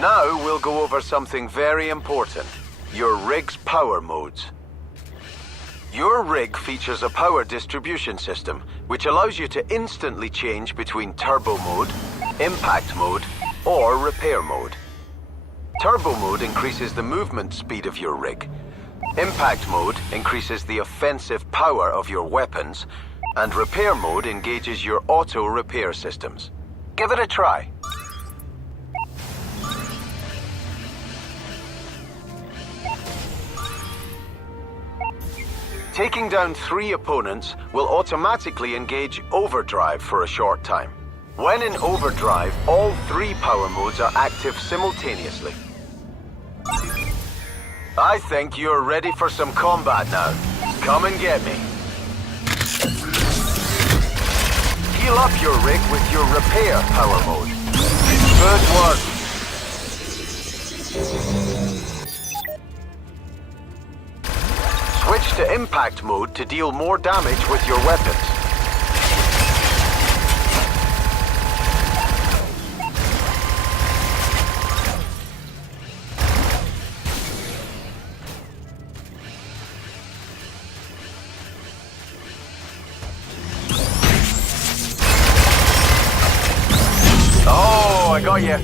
Now we'll go over something very important. Your RIGS power modes. Your rig features a power distribution system, which allows you to instantly change between turbo mode, impact mode, or repair mode. Turbo mode increases the movement speed of your rig. Impact mode increases the offensive power of your weapons, and repair mode engages your auto repair systems. Give it a try. Taking down 3 opponents will automatically engage overdrive for a short time. When in overdrive, all 3 power modes are active simultaneously. I think you're ready for some combat now. Come and get me. Heal up your rig with your repair power mode. Good work. Switch to impact mode to deal more damage with your weapons. Oh, I got you.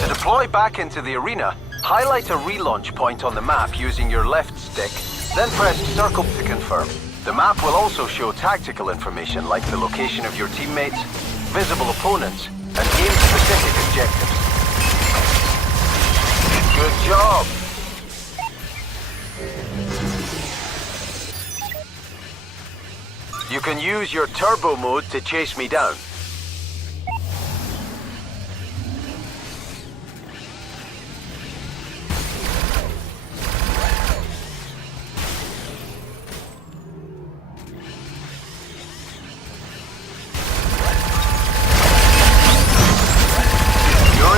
To deploy back into the arena, highlight a relaunch point on the map using your left stick. Then press circle to confirm. The map will also show tactical information like the location of your teammates, visible opponents, and game-specific objectives. Good job! You can use your turbo mode to chase me down.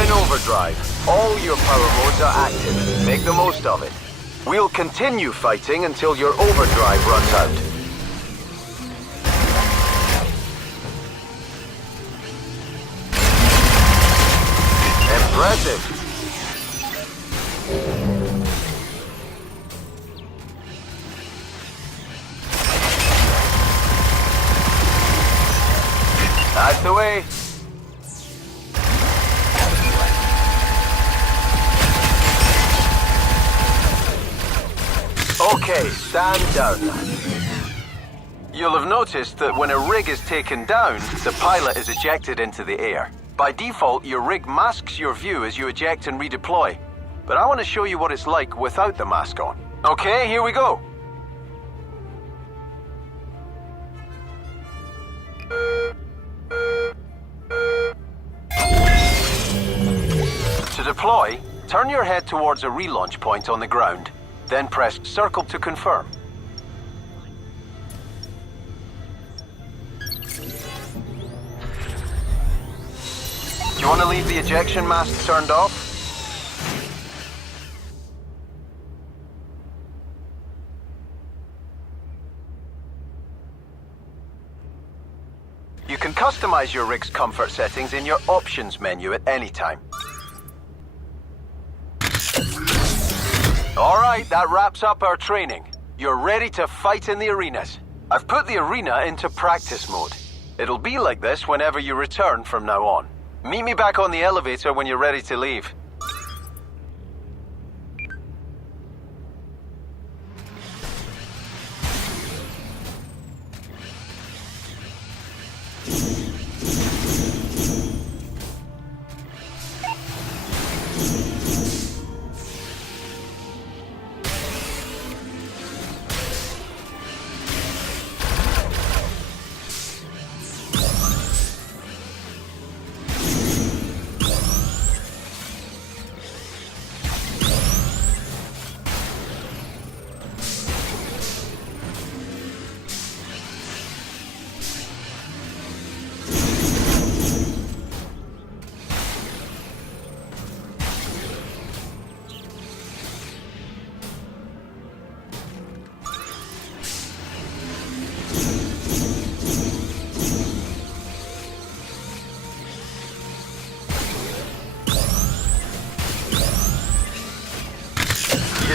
Overdrive. All your power modes are active. Make the most of it. We'll continue fighting until your overdrive runs out. Impressive. That's the way. Okay, stand down. You'll have noticed that when a rig is taken down, the pilot is ejected into the air. By default, your rig masks your view as you eject and redeploy. But I want to show you what it's like without the mask on. Okay, here we go. To deploy, turn your head towards a relaunch point on the ground. Then press circle to confirm. Do you want to leave the ejection mask turned off? You can customize your rig's comfort settings in your options menu at any time. Alright, that wraps up our training. You're ready to fight in the arenas. I've put the arena into practice mode. It'll be like this whenever you return from now on. Meet me back on the elevator when you're ready to leave.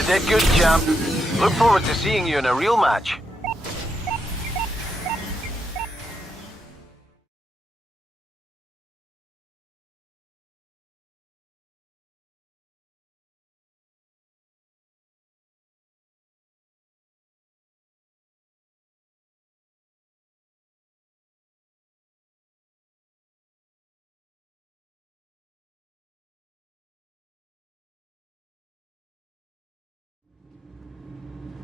did good, champ. Look forward to seeing you in a real match.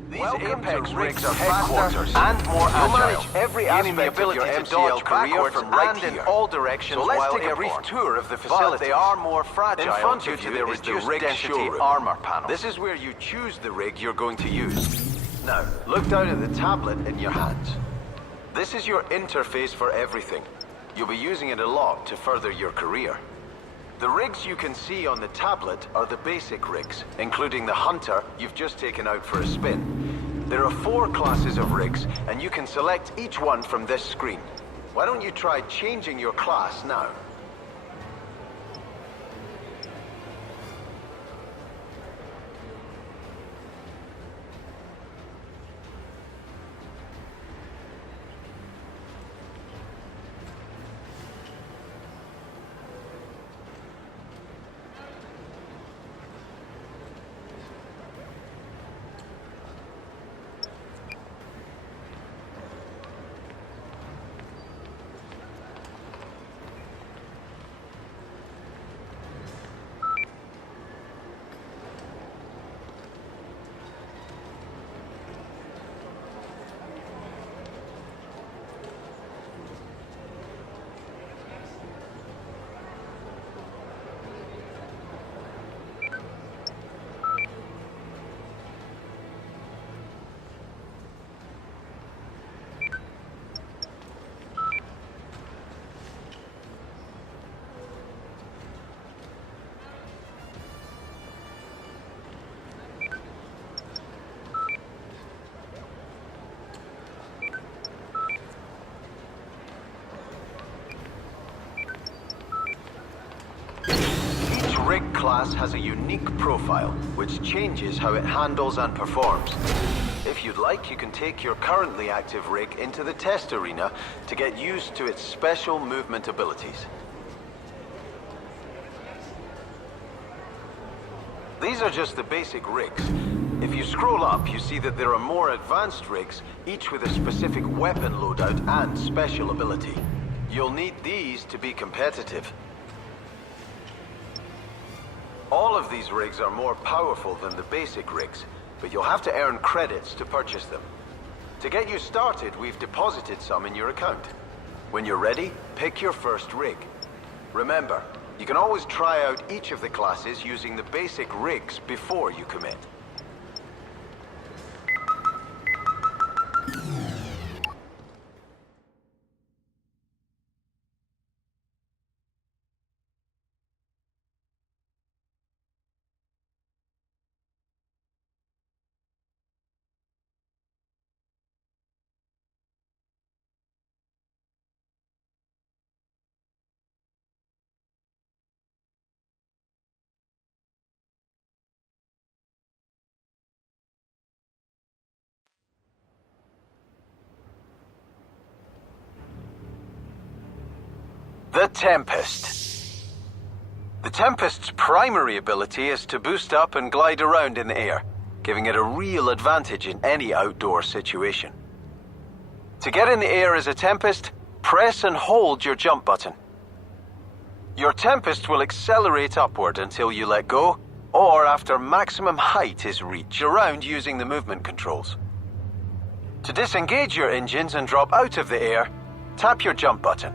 These Apex rigs are headquarters and more agile. Manage every aspect of your MCL career from right and in all directions. So let's take a brief tour of the facility. But they are more fragile. In front of you their reduced density armor panel. This is where you choose the rig you're going to use. Now, look down at the tablet in your hands. This is your interface for everything. You'll be using it a lot to further your career. The rigs you can see on the tablet are the basic rigs, including the Hunter you've just taken out for a spin. There are 4 classes of rigs, and you can select each one from this screen. Why don't you try changing your class now? Rig class has a unique profile, which changes how it handles and performs. If you'd like, you can take your currently active rig into the test arena to get used to its special movement abilities. These are just the basic rigs. If you scroll up, you see that there are more advanced rigs, each with a specific weapon loadout and special ability. You'll need these to be competitive. All of these rigs are more powerful than the basic rigs, but you'll have to earn credits to purchase them. To get you started, we've deposited some in your account. When you're ready, pick your first rig. Remember, you can always try out each of the classes using the basic rigs before you commit. The Tempest. The Tempest's primary ability is to boost up and glide around in the air, giving it a real advantage in any outdoor situation. To get in the air as a Tempest, press and hold your jump button. Your Tempest will accelerate upward until you let go, or after maximum height is reached around using the movement controls. To disengage your engines and drop out of the air, tap your jump button.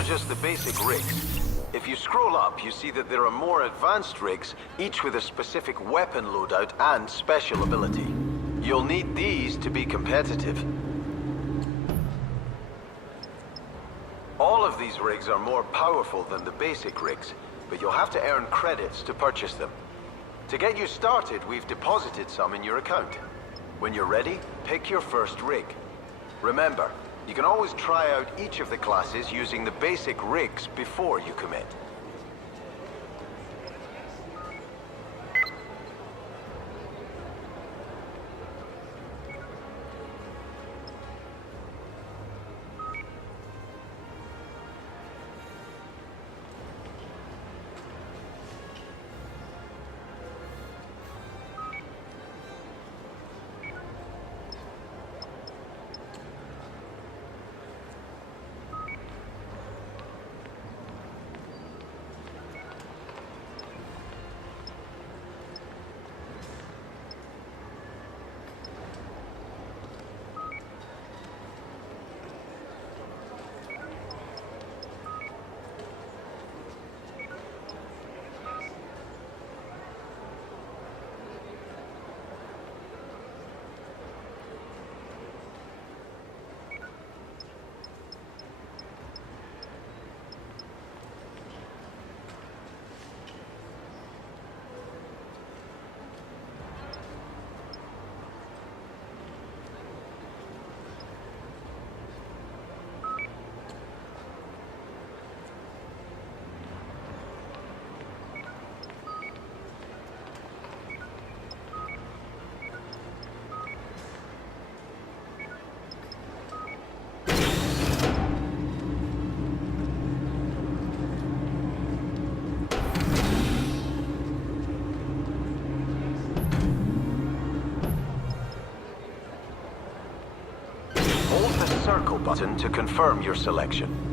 are just the basic rigs. If you scroll up, you see that there are more advanced rigs, each with a specific weapon loadout and special ability. You'll need these to be competitive. All of these rigs are more powerful than the basic rigs, but you'll have to earn credits to purchase them. To get you started, we've deposited some in your account. When you're ready, pick your first rig. Remember, you can always try out each of the classes using the basic rigs before you commit. Hold the circle button to confirm your selection.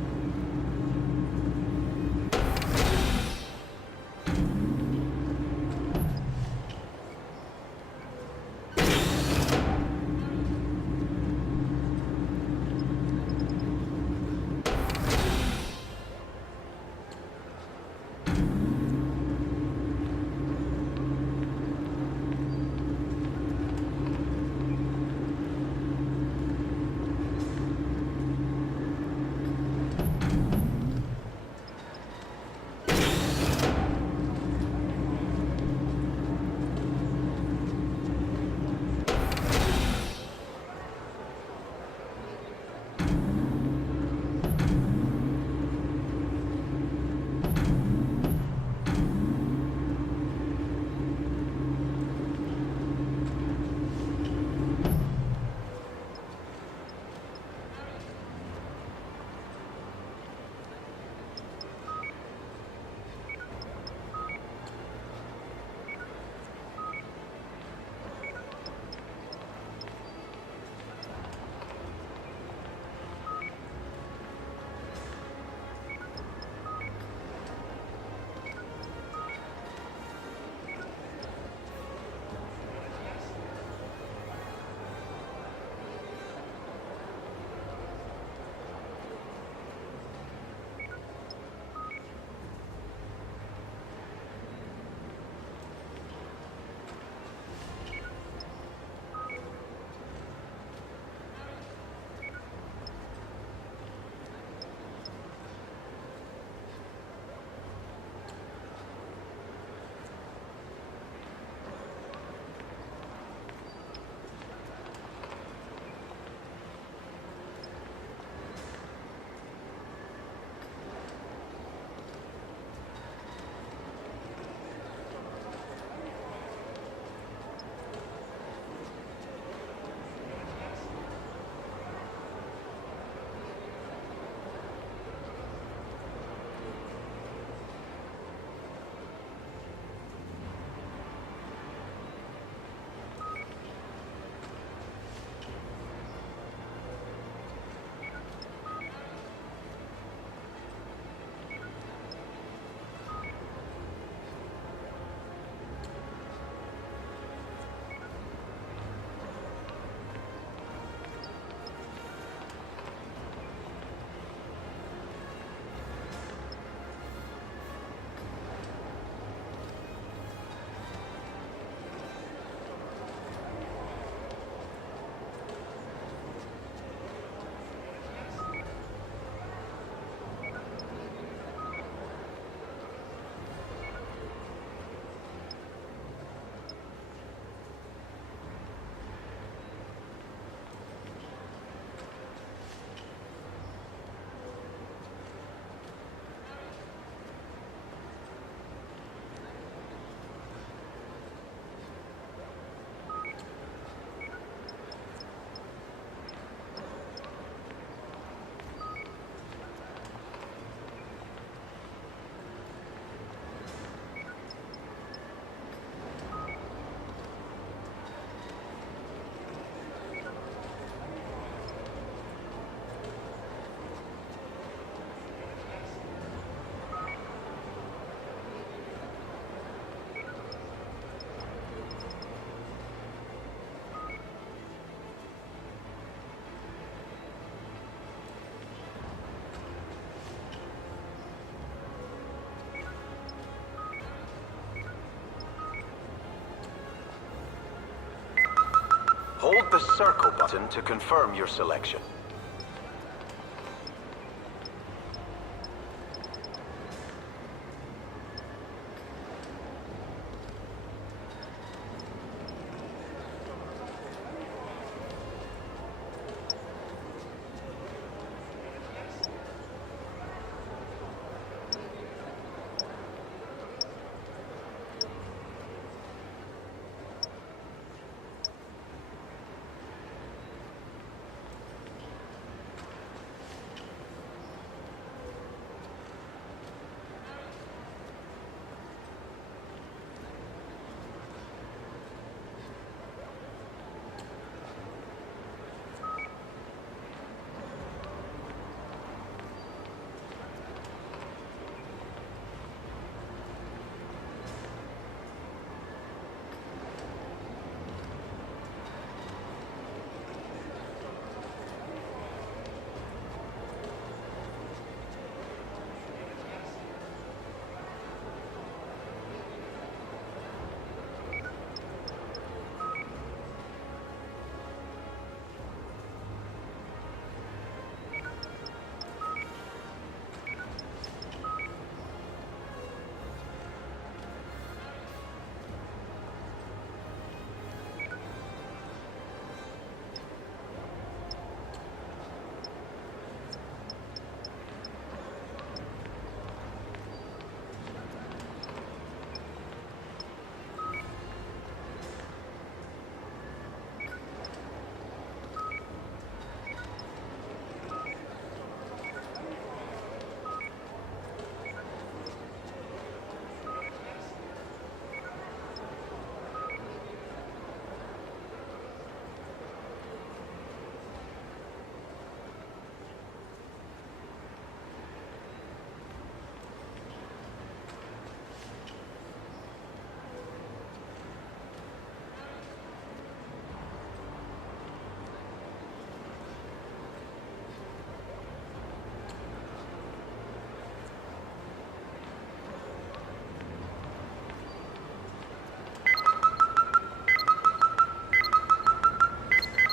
Hold the circle button to confirm your selection.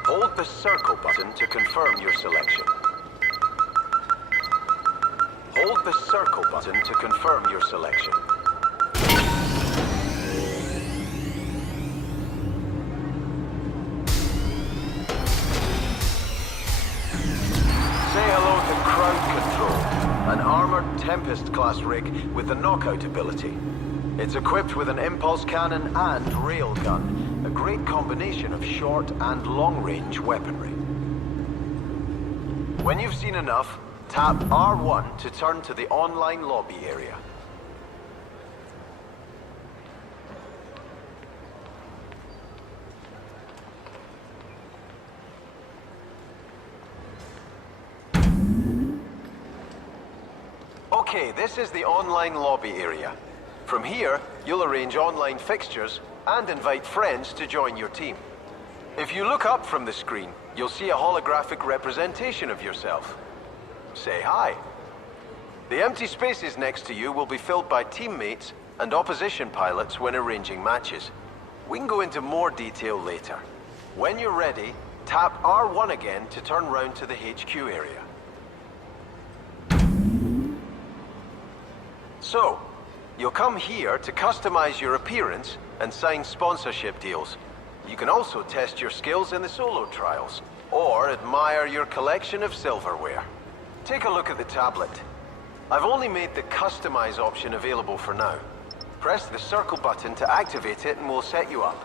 Hold the circle button to confirm your selection. Hold the circle button to confirm your selection. Say hello to Crowd Control, an armored Tempest-class rig with the knockout ability. It's equipped with an impulse cannon and railgun, a great combination of short and long-range weaponry. When you've seen enough, tap R1 to turn to the online lobby area. Okay, this is the online lobby area. From here, you'll arrange online fixtures and invite friends to join your team. If you look up from the screen, you'll see a holographic representation of yourself. Say hi. The empty spaces next to you will be filled by teammates and opposition pilots when arranging matches. We can go into more detail later. When you're ready, tap R1 again to turn round to the HQ area. So, you'll come here to customize your appearance and sign sponsorship deals. You can also test your skills in the solo trials, or admire your collection of silverware. Take a look at the tablet. I've only made the customize option available for now. Press the circle button to activate it and we'll set you up.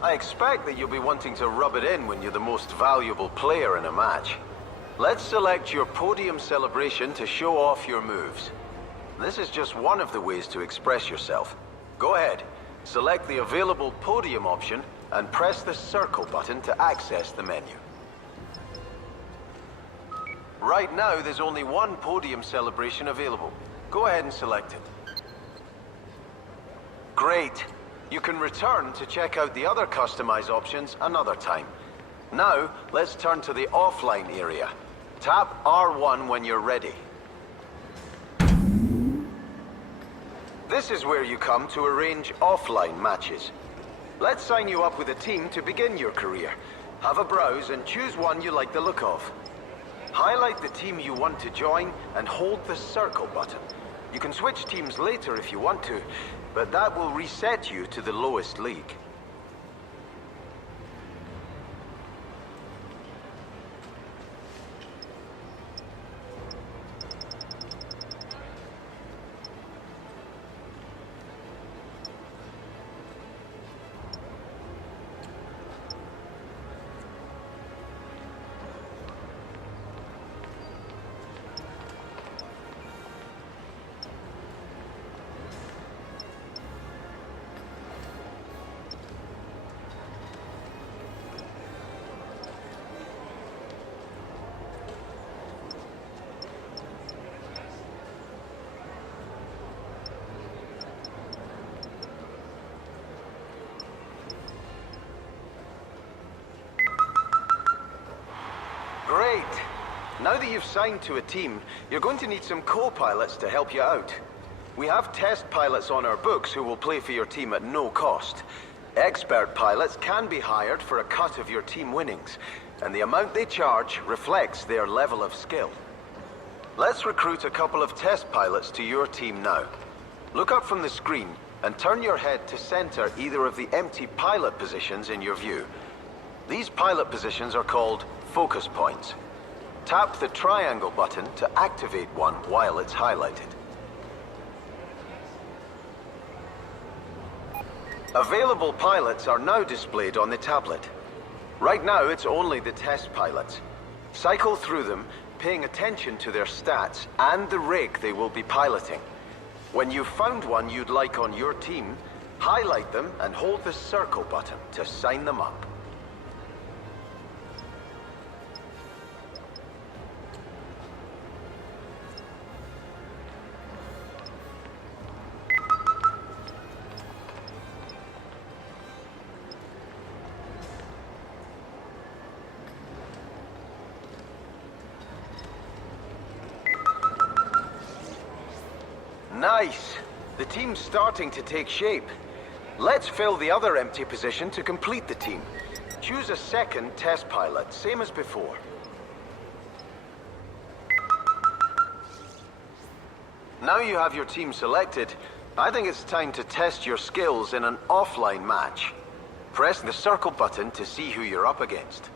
I expect that you'll be wanting to rub it in when you're the most valuable player in a match. Let's select your podium celebration to show off your moves. This is just one of the ways to express yourself. Go ahead, select the available podium option and press the circle button to access the menu. Right now, there's only one podium celebration available. Go ahead and select it. Great. You can return to check out the other customize options another time. Now, let's turn to the offline area. Tap R1 when you're ready. This is where you come to arrange offline matches. Let's sign you up with a team to begin your career. Have a browse and choose one you like the look of. Highlight the team you want to join and hold the circle button. You can switch teams later if you want to, but that will reset you to the lowest league. Great. Now that you've signed to a team, you're going to need some co-pilots to help you out. We have test pilots on our books who will play for your team at no cost. Expert pilots can be hired for a cut of your team winnings, and the amount they charge reflects their level of skill. Let's recruit a couple of test pilots to your team now. Look up from the screen and turn your head to center either of the empty pilot positions in your view. These pilot positions are called focus points. Tap the triangle button to activate one while it's highlighted. Available pilots are now displayed on the tablet. Right now it's only the test pilots. Cycle through them, paying attention to their stats and the rig they will be piloting. When you've found one you'd like on your team, highlight them and hold the circle button to sign them up. Nice. The team's starting to take shape. Let's fill the other empty position to complete the team. Choose a second test pilot, same as before. Now you have your team selected, I think it's time to test your skills in an offline match. Press the circle button to see who you're up against.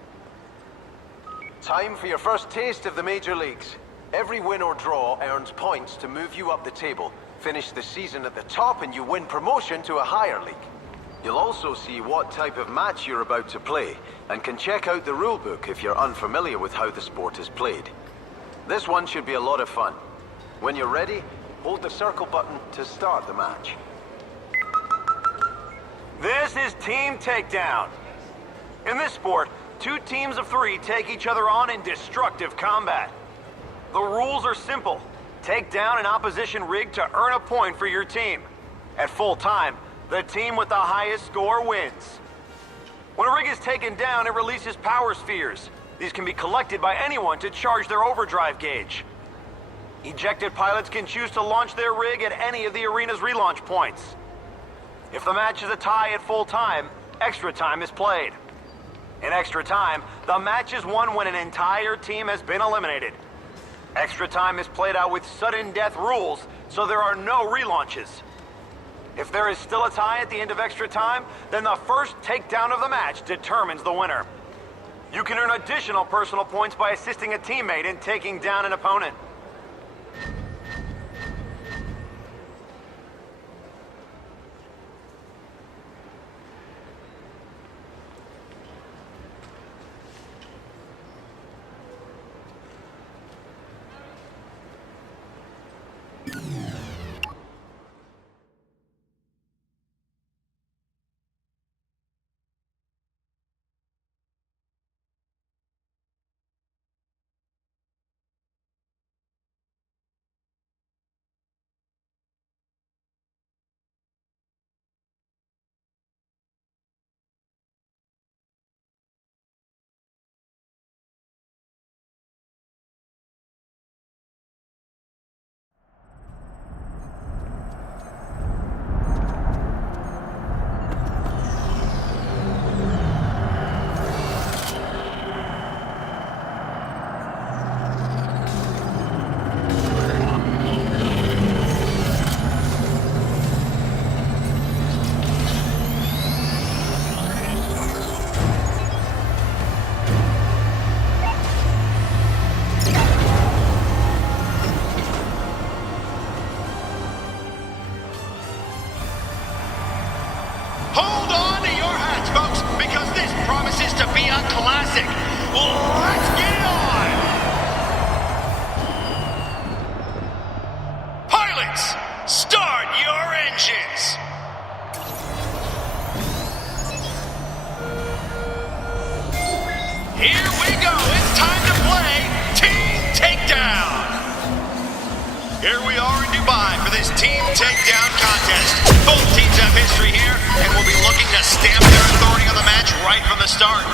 Time for your first taste of the major leagues. Every win or draw earns points to move you up the table. Finish the season at the top and you win promotion to a higher league. You'll also see what type of match you're about to play, and can check out the rulebook if you're unfamiliar with how the sport is played. This one should be a lot of fun. When you're ready, hold the circle button to start the match. This is Team Takedown. In this sport, 2 teams of 3 take each other on in destructive combat. The rules are simple. Take down an opposition rig to earn a point for your team. At full time, the team with the highest score wins. When a rig is taken down, it releases power spheres. These can be collected by anyone to charge their overdrive gauge. Ejected pilots can choose to launch their rig at any of the arena's relaunch points. If the match is a tie at full time, extra time is played. In extra time, the match is won when an entire team has been eliminated. Extra time is played out with sudden death rules, so there are no relaunches. If there is still a tie at the end of extra time, then the first takedown of the match determines the winner. You can earn additional personal points by assisting a teammate in taking down an opponent. be a classic. Let's get it on! Pilots, start your engines! Here we go. It's time to play Team Takedown. Here we are in Dubai for this Team Takedown contest. Both teams have history here and will be looking to stamp their authority on the match right from the start.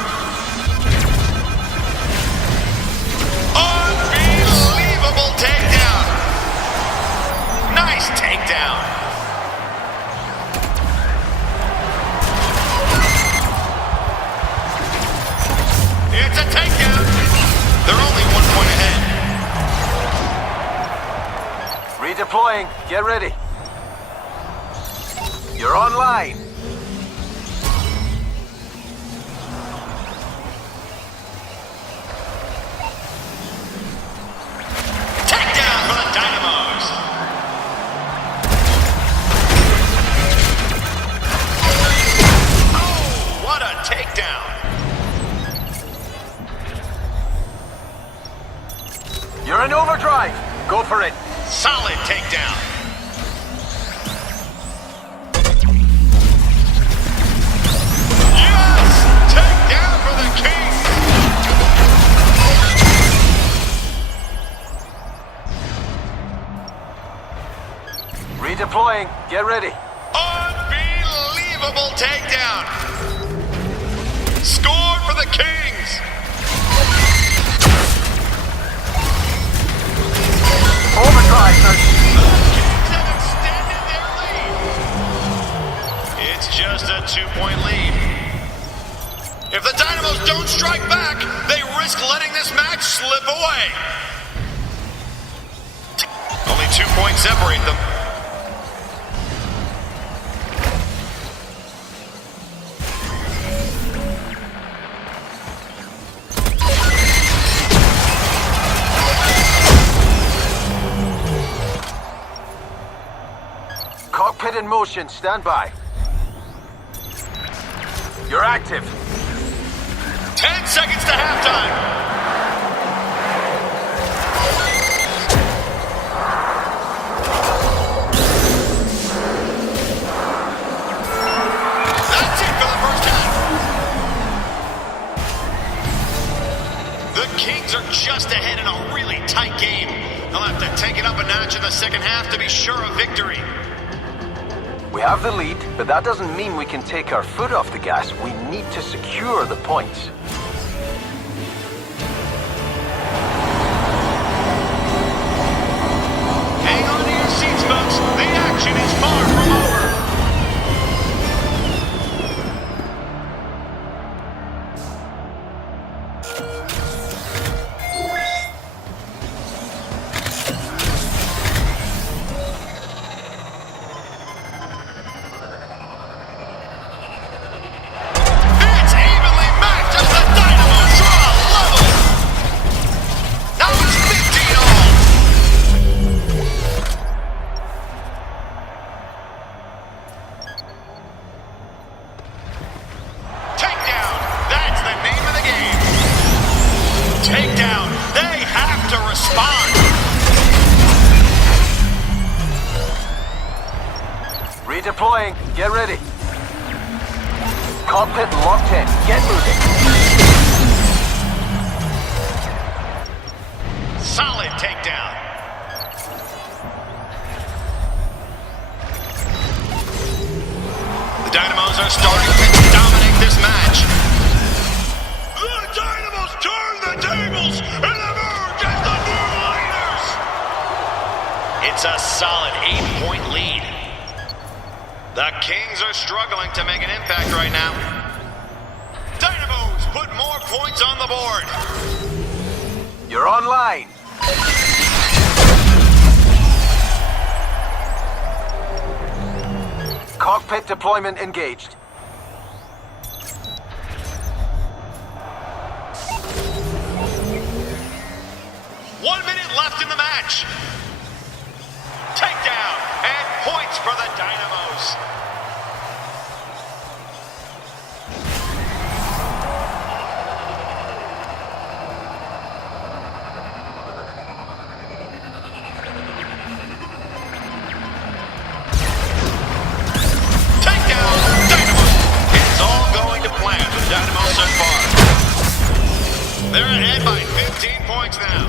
Unbelievable takedown. Nice takedown. It's a takedown. They're only 1 point ahead. Redeploying. Get ready. You're online. Takedown for the Dynamos. Oh, what a takedown. You're in overdrive. Go for it. Solid takedown. Yes! Takedown for the King. Redeploying. Get ready. Unbelievable takedown. Score for the Kings. Overdrive. The Kings have extended their lead. It's just a 2-point lead. If the Dynamos don't strike back, they risk letting this match slip away. Only 2 points separate them. Cockpit in motion. Stand by. You're active. 10 seconds to halftime. That's it for the first half. The Kings are just ahead in a really tight game. They'll have to take it up a notch in the second half to be sure of victory. We have the lead, but that doesn't mean we can take our foot off the gas. We need to secure the points. Hang on to your seats, folks. The action is far from over. It's evenly matched as the Dynamos draw level. Now it's 15 all. Takedown. That's the name of the game. Takedown. They have to respond. Redeploying. Get ready. Cockpit locked in. Get moving. Solid takedown. The Dynamos are starting to dominate this match. The Dynamos turn the tables and emerge as the new leaders. It's a solid 8-point lead. The Kings are struggling to make an impact right now. Dynamos put more points on the board. You're online. Cockpit deployment engaged. One minute left in the match. Takedown and points for the Dynamos. points now.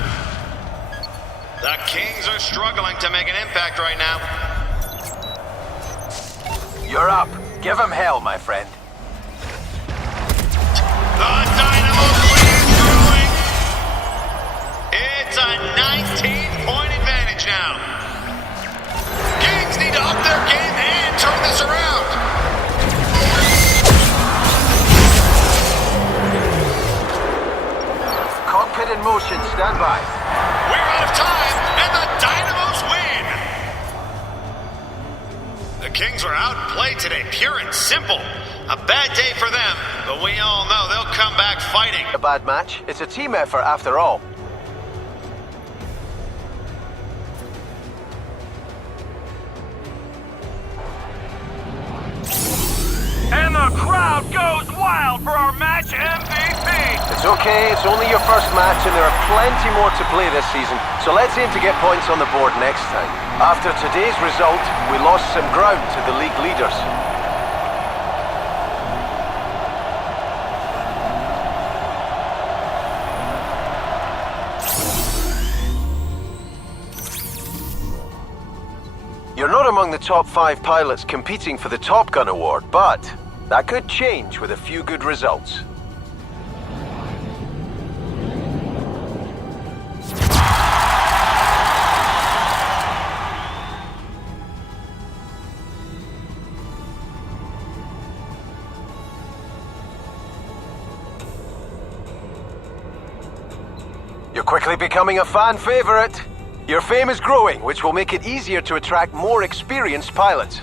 The Kings are struggling to make an impact right now. You're up. Give him hell, my friend. The Dynamo's lead is growing. It's a 19-point advantage now. Kings need to up their game and turn this around. Cockpit in motion. Stand by. We're out of time, and the Dynamos win. The Kings were outplayed today, pure and simple. A bad day for them, but we all know they'll come back fighting. A bad match. It's a team effort after all. And the crowd goes wild for our match MVP! It's okay, it's only your first match and there are plenty more to play this season, so let's aim to get points on the board next time. After today's result, we lost some ground to the league leaders. You're not among the top 5 pilots competing for the Top Gun award, but that could change with a few good results. You're quickly becoming a fan favorite. Your fame is growing, which will make it easier to attract more experienced pilots.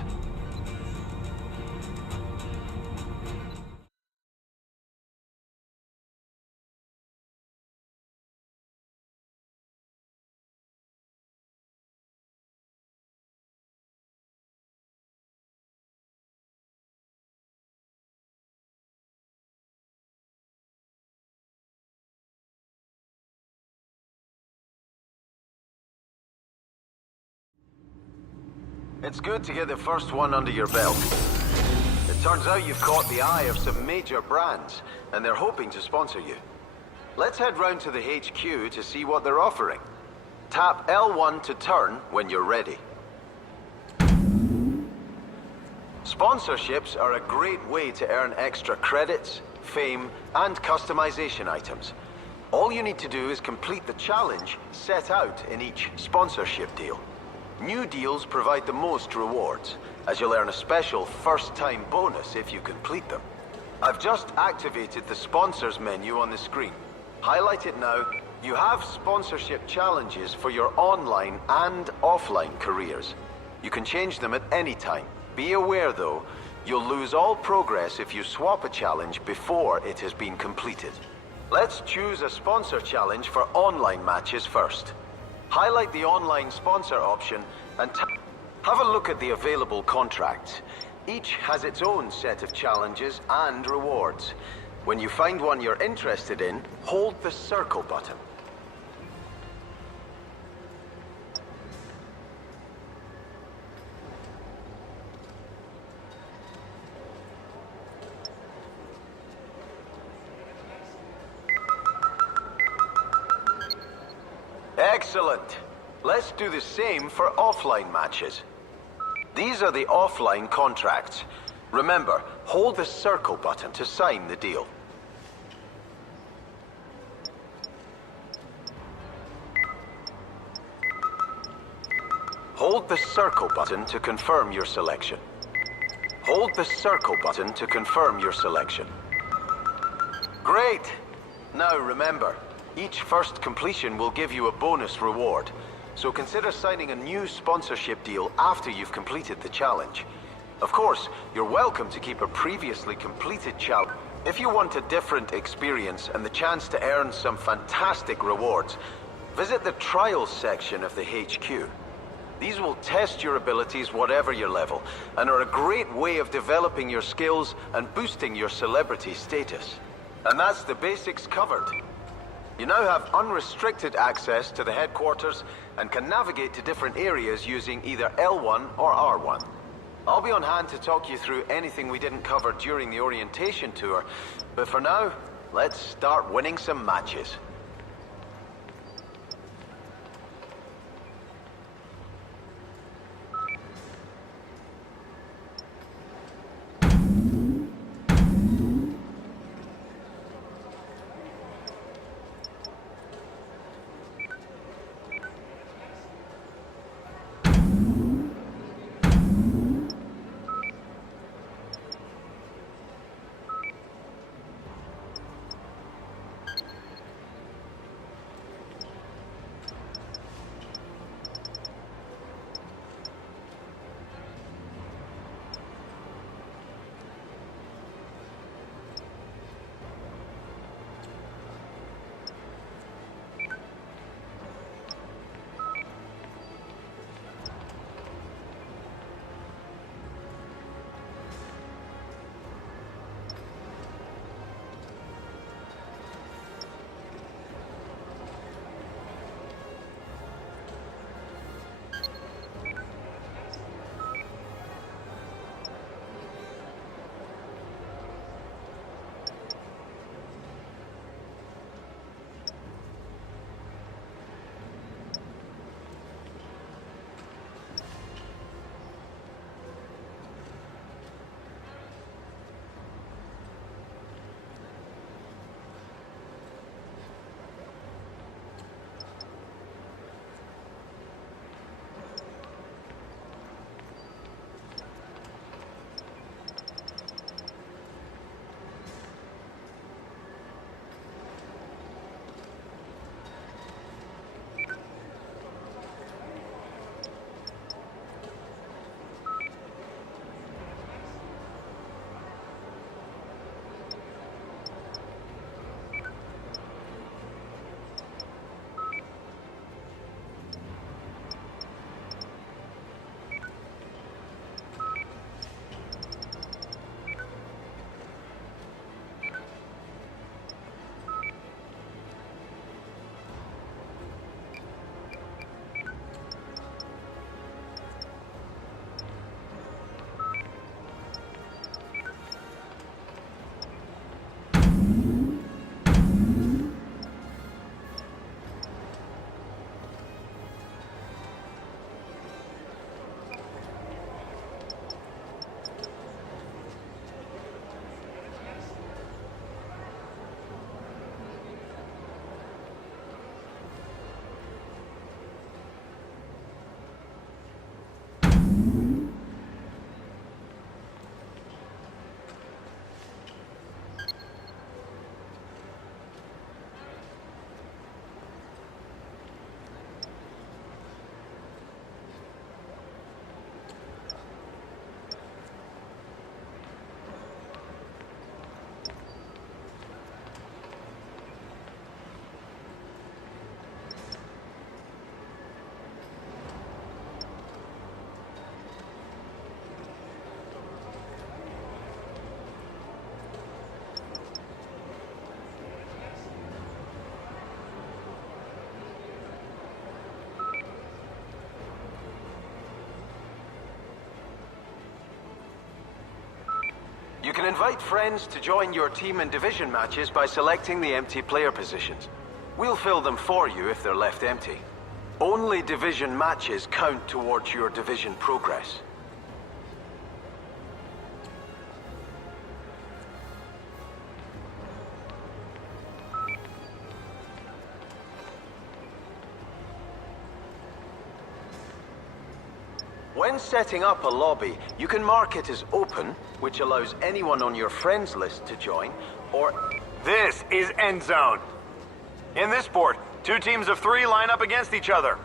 It's good to get the first one under your belt. It turns out you've caught the eye of some major brands, and they're hoping to sponsor you. Let's head round to the HQ to see what they're offering. Tap L1 to turn when you're ready. Sponsorships are a great way to earn extra credits, fame, and customization items. All you need to do is complete the challenge set out in each sponsorship deal. New deals provide the most rewards, as you'll earn a special first-time bonus if you complete them. I've just activated the sponsors menu on the screen. Highlight it now. You have sponsorship challenges for your online and offline careers. You can change them at any time. Be aware, though, you'll lose all progress if you swap a challenge before it has been completed. Let's choose a sponsor challenge for online matches first. Highlight the online sponsor option and have a look at the available contracts. Each has its own set of challenges and rewards. When you find one you're interested in, hold the circle button. Excellent. Let's do the same for offline matches. These are the offline contracts. Remember, hold the circle button to sign the deal. Hold the circle button to confirm your selection. Hold the circle button to confirm your selection. Great! Now remember, each first completion will give you a bonus reward, so consider signing a new sponsorship deal after you've completed the challenge. Of course, you're welcome to keep a previously completed challenge. If you want a different experience and the chance to earn some fantastic rewards, visit the trials section of the HQ. These will test your abilities whatever your level, and are a great way of developing your skills and boosting your celebrity status. And that's the basics covered. You now have unrestricted access to the headquarters and can navigate to different areas using either L1 or R1. I'll be on hand to talk you through anything we didn't cover during the orientation tour, but for now, let's start winning some matches. can invite friends to join your team in division matches by selecting the empty player positions. We'll fill them for you if they're left empty. Only division matches count towards your division progress. When setting up a lobby, you can mark it as open, which allows anyone on your friends list to join, or... This is End Zone. In this sport, 2 teams of 3 line up against each other.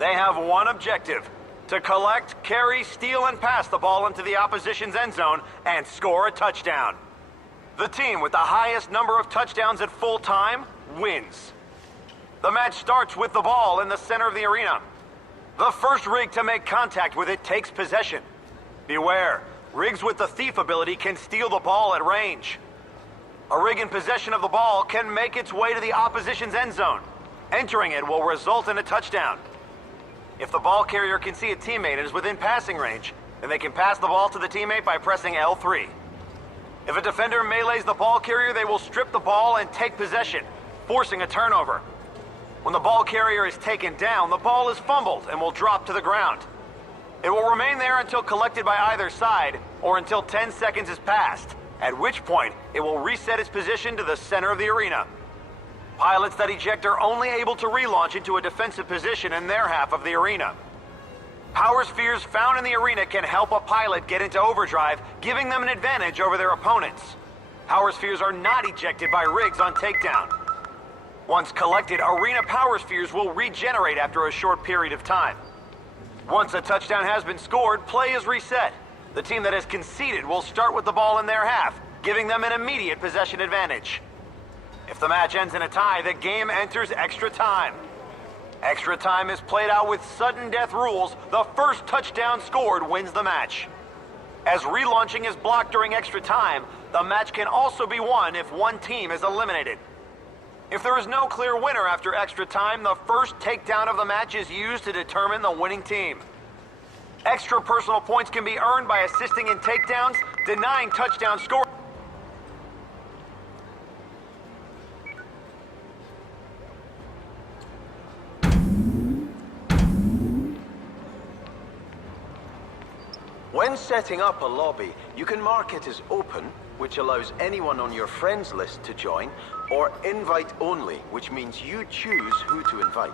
They have one objective: to collect, carry, steal, and pass the ball into the opposition's end zone and score a touchdown. The team with the highest number of touchdowns at full time wins. The match starts with the ball in the center of the arena. The first rig to make contact with it takes possession. Beware, rigs with the thief ability can steal the ball at range. A rig in possession of the ball can make its way to the opposition's end zone. Entering it will result in a touchdown. If the ball carrier can see a teammate and is within passing range, then they can pass the ball to the teammate by pressing L3. If a defender melees the ball carrier, they will strip the ball and take possession, forcing a turnover. When the ball carrier is taken down, the ball is fumbled and will drop to the ground. It will remain there until collected by either side, or until 10 seconds is passed, at which point it will reset its position to the center of the arena. Pilots that eject are only able to relaunch into a defensive position in their half of the arena. Power spheres found in the arena can help a pilot get into overdrive, giving them an advantage over their opponents. Power spheres are not ejected by rigs on takedown. Once collected, arena power spheres will regenerate after a short period of time. Once a touchdown has been scored, play is reset. The team that has conceded will start with the ball in their half, giving them an immediate possession advantage. If the match ends in a tie, the game enters extra time. Extra time is played out with sudden death rules. The first touchdown scored wins the match. As relaunching is blocked during extra time, the match can also be won if one team is eliminated. If there is no clear winner after extra time, the first takedown of the match is used to determine the winning team. Extra personal points can be earned by assisting in takedowns, denying touchdown score. When setting up a lobby, you can mark it as open, which allows anyone on your friends list to join, or invite only, which means you choose who to invite.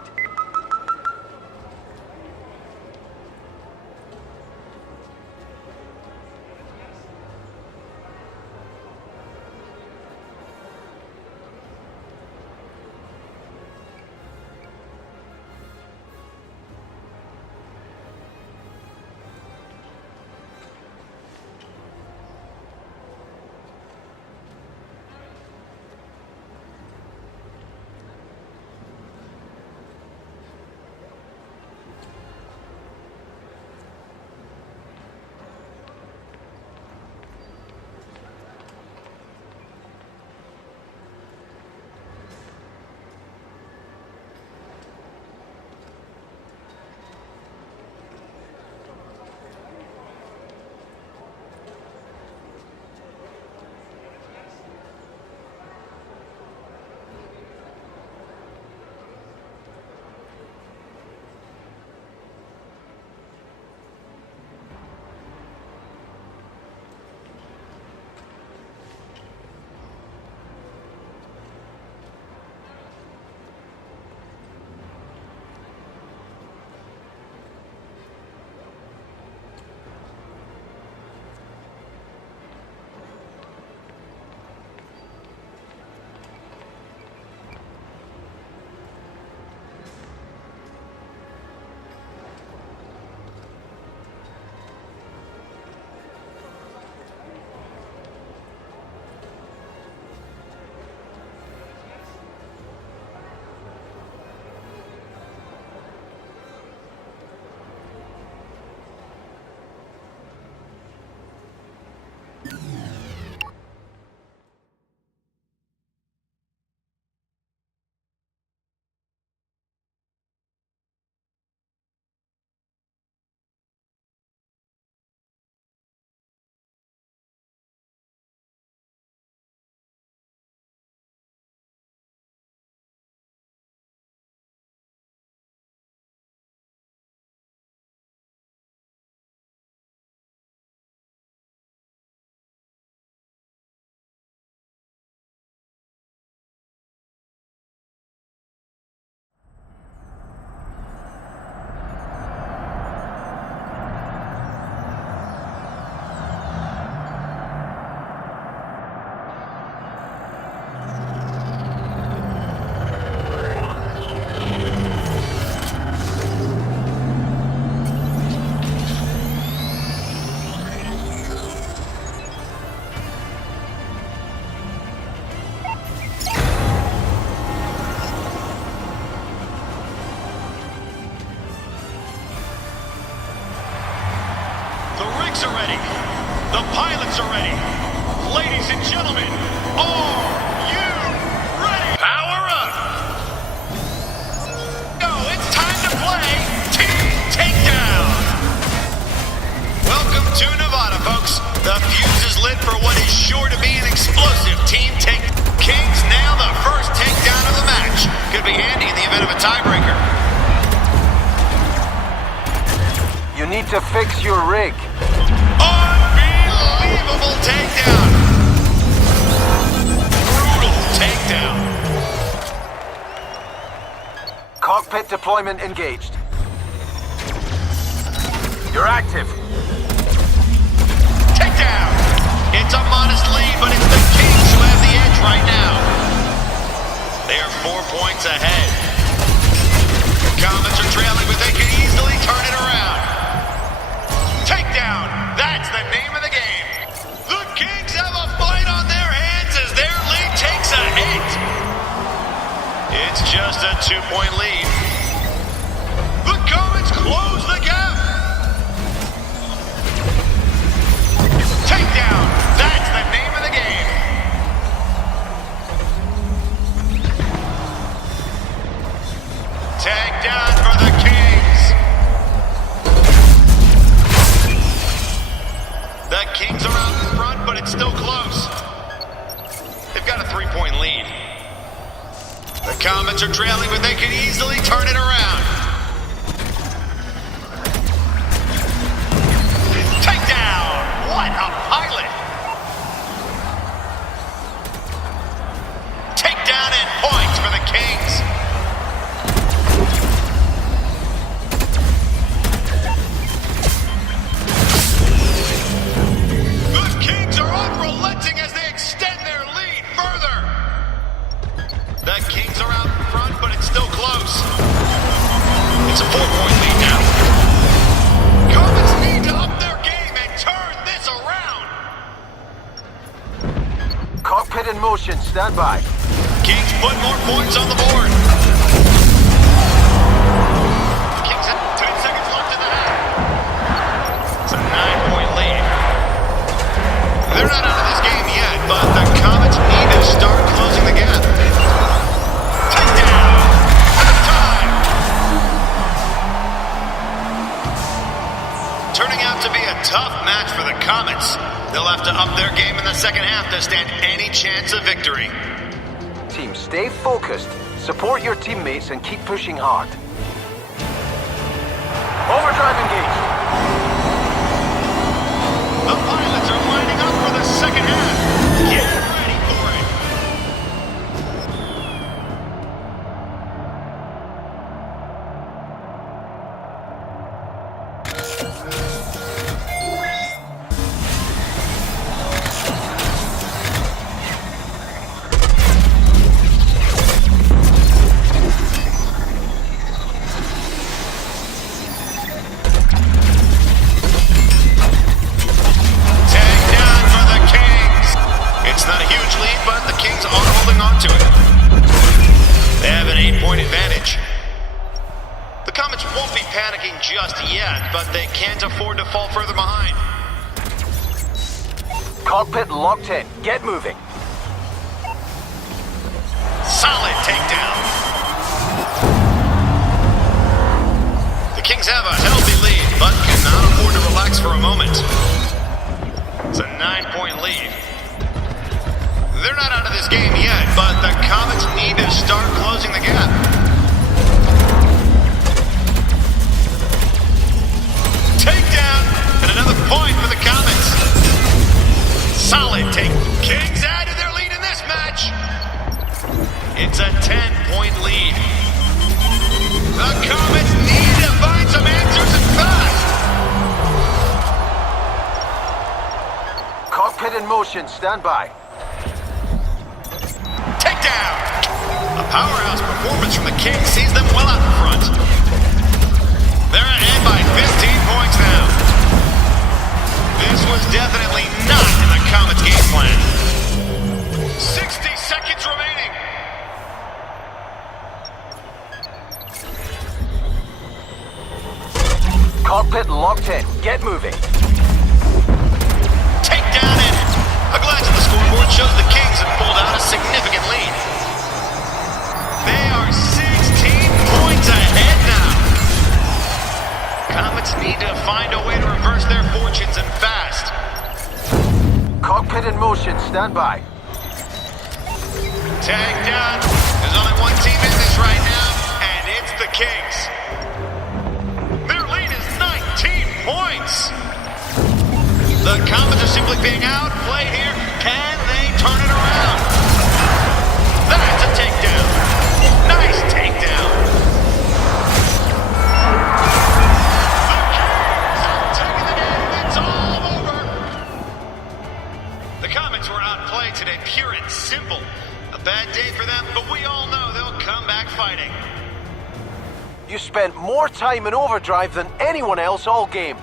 rigs are ready. The pilots are ready. Ladies and gentlemen, are you ready? Power up! Go, it's time to play Team Takedown! Welcome to Nevada, folks. The fuse is lit for what is sure to be an explosive Team Takedown. Kings nail the first takedown of the match. Could be handy in the event of a tiebreaker. You need to fix your rig. Unbelievable takedown. Brutal takedown. Cockpit deployment engaged. You're active. Takedown. It's a modest lead, but it's the Kings who have the edge right now. They are 4 points ahead. Comets are trailing, but they can easily turn it around. Takedown. That's the name of the game. The Kings have a fight on their hands as their lead takes a hit. It's just a 2-point lead. The Comets close the gap. Takedown. That's the name of the game. Takedown for the Kings. The Kings are out in front, but it's still close. They've got a 3-point lead. The Comets are trailing, but they can easily turn it around. Takedown! What a pilot! Takedown and points for the Kings. The Kings are unrelenting as they extend their lead further. The Kings are out in front, but it's still close. It's a 4-point lead now. Comets need to up their game and turn this around. Cockpit in motion. Stand by. Kings put more points on the board. Kings have 10 seconds left in the half. It's a 9-point lead. They're not out of this game yet, but the Comets need to start closing the gap. Takedown! Halftime! Turning out to be a tough match for the Comets. They'll have to up their game in the second half to stand any chance of victory. Team, stay focused. Support your teammates and keep pushing hard. Overdrive engaged. The pilots are lining up for the second half. Get ready for it. Takedown for the Kings. It's not a huge lead, but the Kings are holding on to it. They have an 8-point advantage. The Comets won't be panicking just yet, but they can't afford to fall further behind. Cockpit locked in. Get moving. Solid takedown. The Kings have a healthy lead, but cannot afford to relax for a moment. It's a 9-point lead. They're not out of this game yet, but the Comets need to start closing the gap. Takedown, and another point for the Comets. Solid take. Kings added their lead in this match. It's a 10-point lead. The Comets need to find some answers and fast. Cockpit in motion. Stand by. Takedown. A powerhouse performance from the Kings sees them well out in front. They're ahead by 15 points now. This was definitely not in the Comets' game plan. 60 seconds remaining. Cockpit locked in. Get moving. A glance at the scoreboard shows the Kings have pulled out a significant lead. They are 16 points ahead now. Comets need to find a way to reverse their fortunes and fast. Cockpit in motion, stand by. Tag down. There's only one team in this right now, and it's the Kings. Their lead is 19 points. The Comets are simply being outplayed here. Can they turn it around? That's a takedown. Nice takedown. The Kings have taken the game. It's all over. The Comets were outplayed today, pure and simple. A bad day for them, but we all know they'll come back fighting. You spent more time in overdrive than anyone else all game.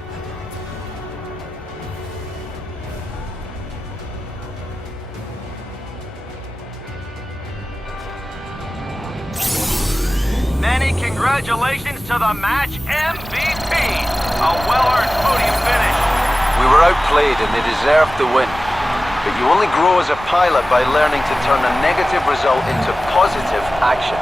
Many congratulations to the match MVP. A well-earned podium finish. We were outplayed and they deserved the win. But you only grow as a pilot by learning to turn a negative result into positive action.